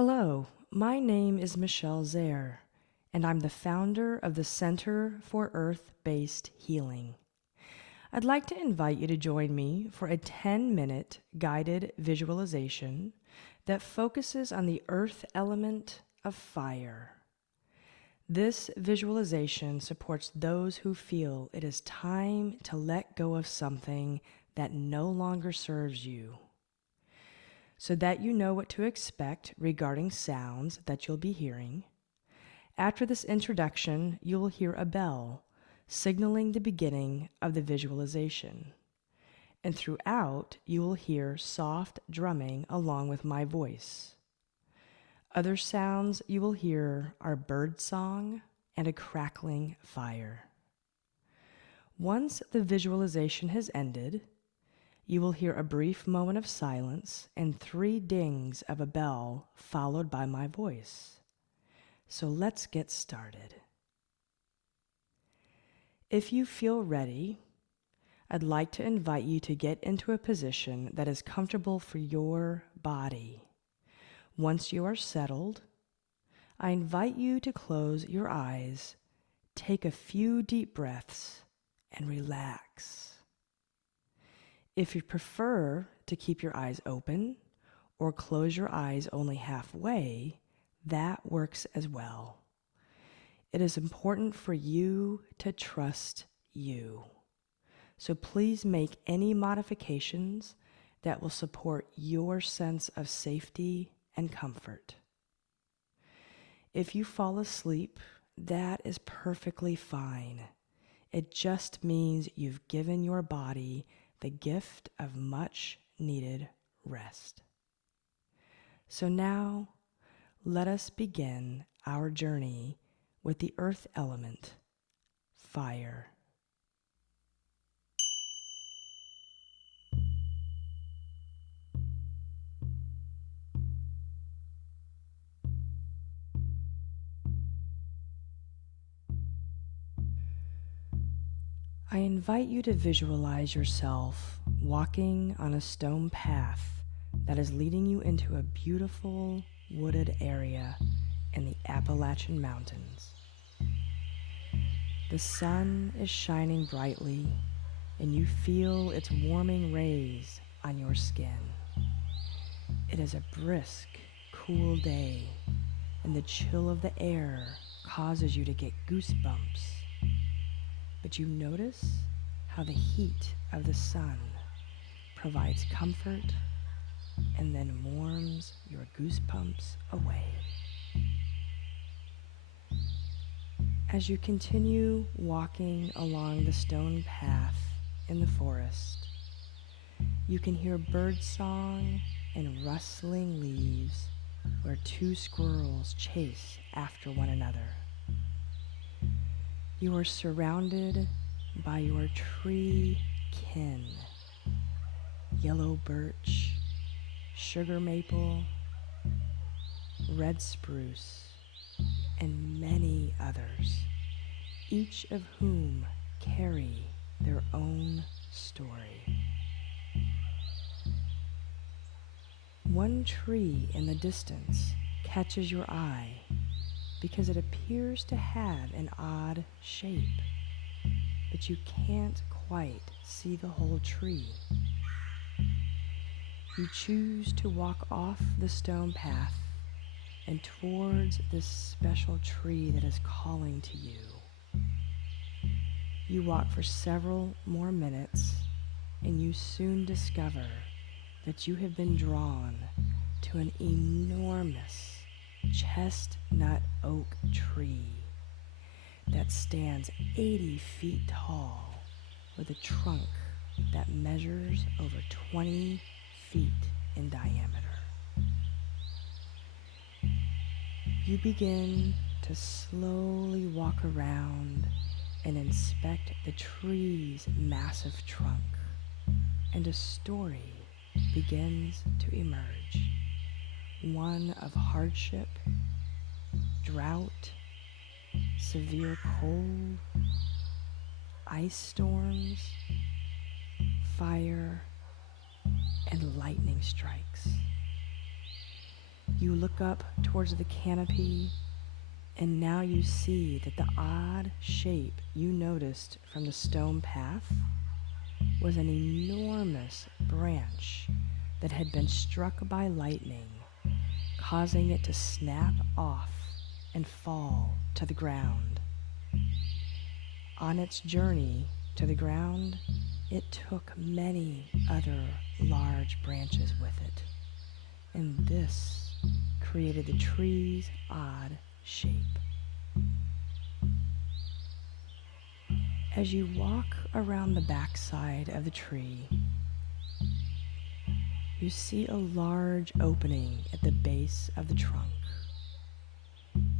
Hello, my name is Michele, and I'm the founder of the Center for Earth-Based Healing. I'd like to invite you to join me for a 10-minute guided visualization that focuses on the earth element of fire. This visualization supports those who feel it is time to let go of something that no longer serves you, so that you know what to expect regarding sounds that you'll be hearing. After this introduction, you will hear a bell signaling the beginning of the visualization. And throughout, you will hear soft drumming along with my voice. Other sounds you will hear are birdsong and a crackling fire. Once the visualization has ended, you will hear a brief moment of silence and 3 dings of a bell followed by my voice. So let's get started. If you feel ready, I'd like to invite you to get into a position that is comfortable for your body. Once you are settled, I invite you to close your eyes, take a few deep breaths, and relax. If you prefer to keep your eyes open or close your eyes only halfway, that works as well. It is important for you to trust you. So please make any modifications that will support your sense of safety and comfort. If you fall asleep, that is perfectly fine. It just means you've given your body the gift of much needed rest. So now, let us begin our journey with the earth element, fire. I invite you to visualize yourself walking on a stone path that is leading you into a beautiful wooded area in the Appalachian Mountains. The sun is shining brightly, and you feel its warming rays on your skin. It is a brisk, cool day, and the chill of the air causes you to get goosebumps. But you notice how the heat of the sun provides comfort and then warms your goosebumps away. As you continue walking along the stone path in the forest, you can hear birdsong and rustling leaves where 2 squirrels chase after one another. You are surrounded by your tree kin, yellow birch, sugar maple, red spruce, and many others, each of whom carry their own story. One tree in the distance catches your eye because it appears to have an odd shape, but you can't quite see the whole tree. You choose to walk off the stone path and towards this special tree that is calling to you. You walk for several more minutes, and you soon discover that you have been drawn to an enormous chestnut oak tree that stands 80 feet tall with a trunk that measures over 20 feet in diameter. You begin to slowly walk around and inspect the tree's massive trunk, and a story begins to emerge. One of hardship, drought, severe cold, ice storms, fire, and lightning strikes. You look up towards the canopy, and now you see that the odd shape you noticed from the stone path was an enormous branch that had been struck by lightning, causing it to snap off and fall to the ground. On its journey to the ground, it took many other large branches with it, and this created the tree's odd shape. As you walk around the backside of the tree, you see a large opening at the base of the trunk.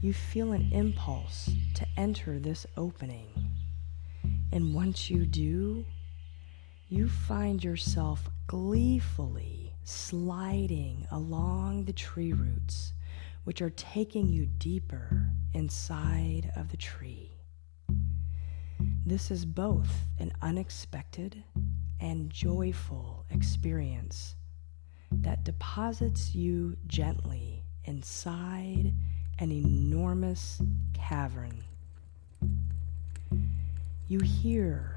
You feel an impulse to enter this opening, and once you do, you find yourself gleefully sliding along the tree roots, which are taking you deeper inside of the tree. This is both an unexpected and joyful experience that deposits you gently inside an enormous cavern. You hear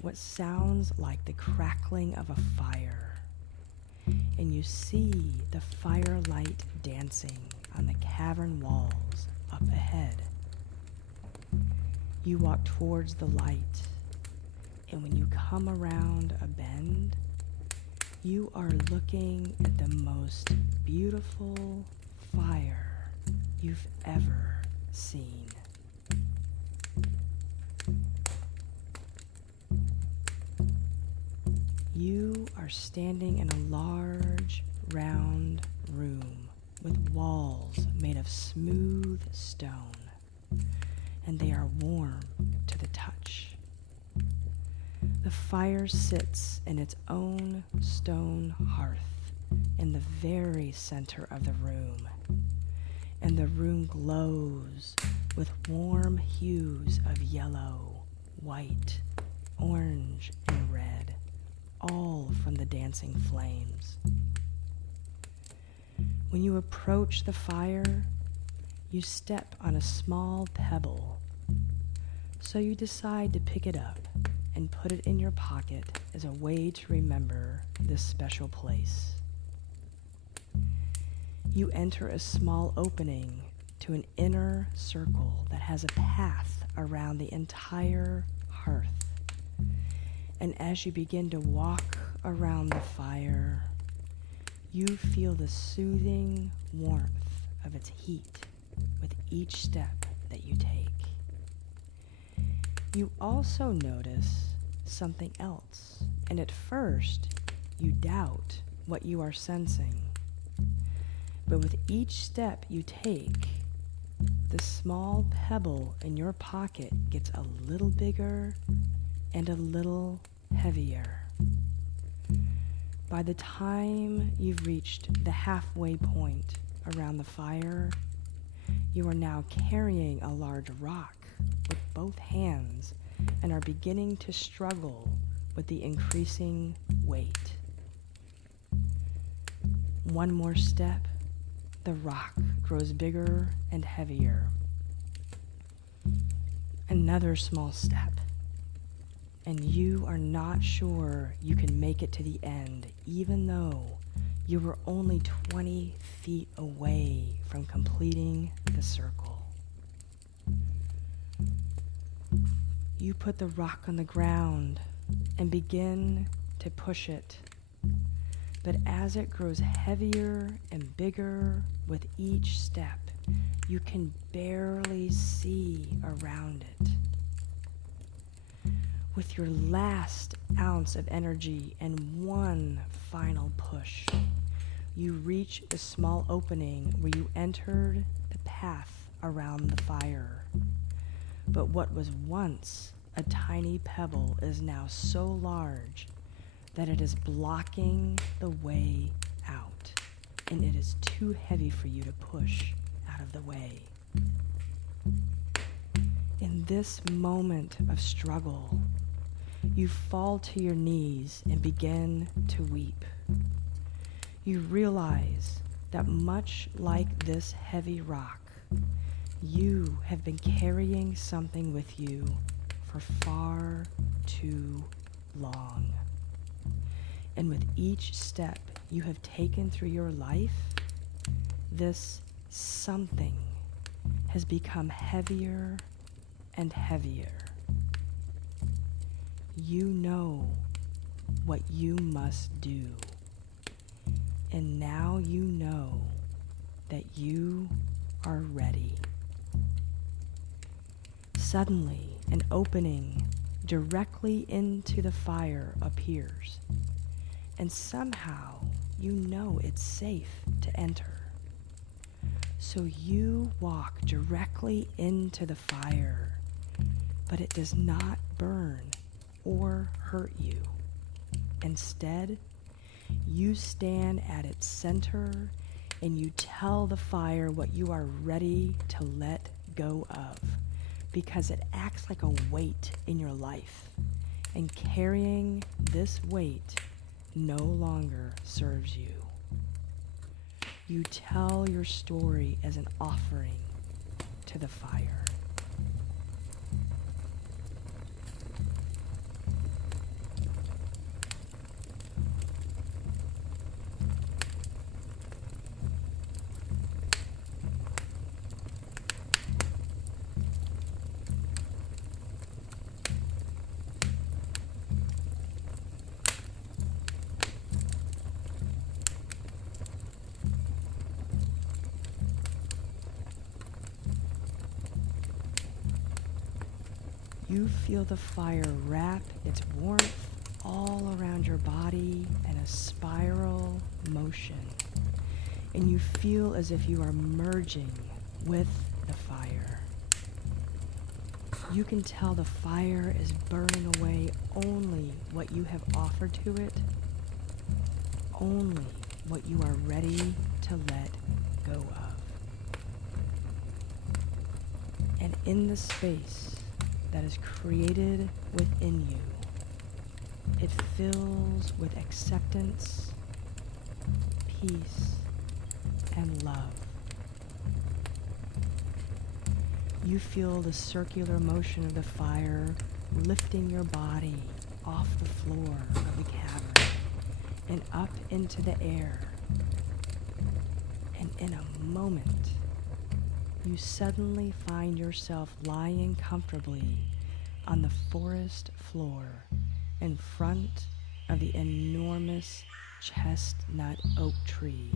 what sounds like the crackling of a fire, and you see the firelight dancing on the cavern walls up ahead. You walk towards the light, and when you come around a bend, you are looking at the most beautiful fire you've ever seen. You are standing in a large, round room with walls made of smooth stone, and they are warm to the touch. The fire sits in its own stone hearth in the very center of the room, and the room glows with warm hues of yellow, white, orange, and red, all from the dancing flames. When you approach the fire, you step on a small pebble, so you decide to pick it up and put it in your pocket as a way to remember this special place. You enter a small opening to an inner circle that has a path around the entire hearth. And as you begin to walk around the fire, you feel the soothing warmth of its heat with each step that you take. You also notice something else, and at first you doubt what you are sensing. But with each step you take, the small pebble in your pocket gets a little bigger and a little heavier. By the time you've reached the halfway point around the fire, you are now carrying a large rock with both hands and are beginning to struggle with the increasing weight. One more step, the rock grows bigger and heavier. Another small step, and you are not sure you can make it to the end, even though you were only 20 feet away from completing the circle. You put the rock on the ground and begin to push it. But as it grows heavier and bigger with each step, you can barely see around it. With your last ounce of energy and one final push, you reach the small opening where you entered the path around the fire. But what was once a tiny pebble is now so large that it is blocking the way out, and it is too heavy for you to push out of the way. In this moment of struggle, you fall to your knees and begin to weep. You realize that much like this heavy rock, you have been carrying something with you for far too long. And with each step you have taken through your life, this something has become heavier and heavier. You know what you must do, and now you know that you are ready. Suddenly, an opening directly into the fire appears, and somehow you know it's safe to enter. So you walk directly into the fire, but it does not burn or hurt you. Instead, you stand at its center and you tell the fire what you are ready to let go of, because it acts like a weight in your life, and carrying this weight no longer serves you. You tell your story as an offering to the fire. You feel the fire wrap its warmth all around your body in a spiral motion, and you feel as if you are merging with the fire. You can tell the fire is burning away only what you have offered to it, only what you are ready to let go of. And in the space that is created within you, it fills with acceptance, peace, and love. You feel the circular motion of the fire lifting your body off the floor of the cavern and up into the air. And in a moment, you suddenly find yourself lying comfortably on the forest floor in front of the enormous chestnut oak tree,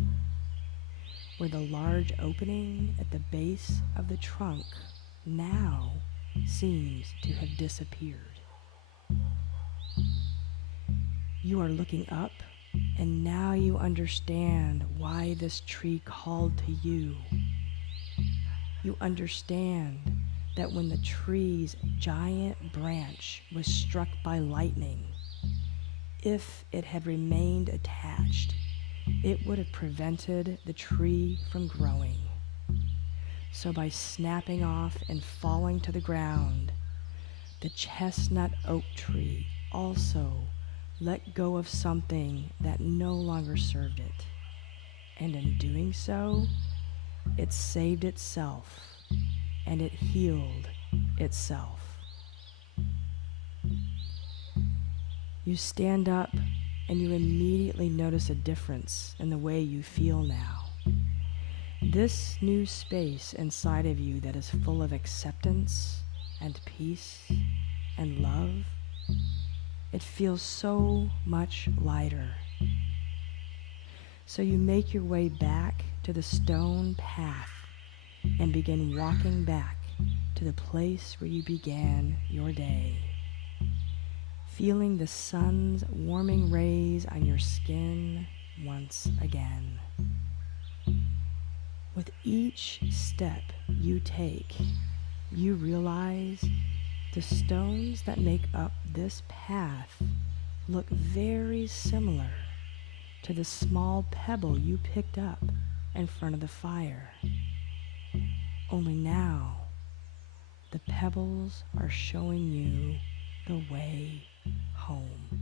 where the large opening at the base of the trunk now seems to have disappeared. You are looking up, and now you understand why this tree called to you. You understand that when the tree's giant branch was struck by lightning, if it had remained attached, it would have prevented the tree from growing. So by snapping off and falling to the ground, the chestnut oak tree also let go of something that no longer served it. And in doing so, it saved itself, and it healed itself. You stand up, and you immediately notice a difference in the way you feel now. This new space inside of you that is full of acceptance and peace and love, it feels so much lighter. So you make your way back to the stone path and begin walking back to the place where you began your day, feeling the sun's warming rays on your skin once again. With each step you take, you realize the stones that make up this path look very similar to the small pebble you picked up in front of the fire. Only now, the pebbles are showing you the way home.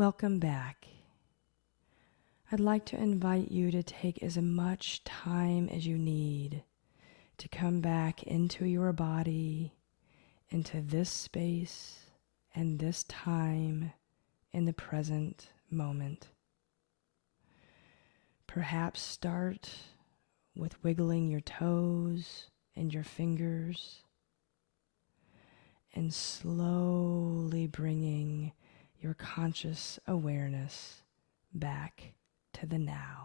Welcome back. I'd like to invite you to take as much time as you need to come back into your body, into this space and this time in the present moment. Perhaps start with wiggling your toes and your fingers and slowly bringing your conscious awareness back to the now.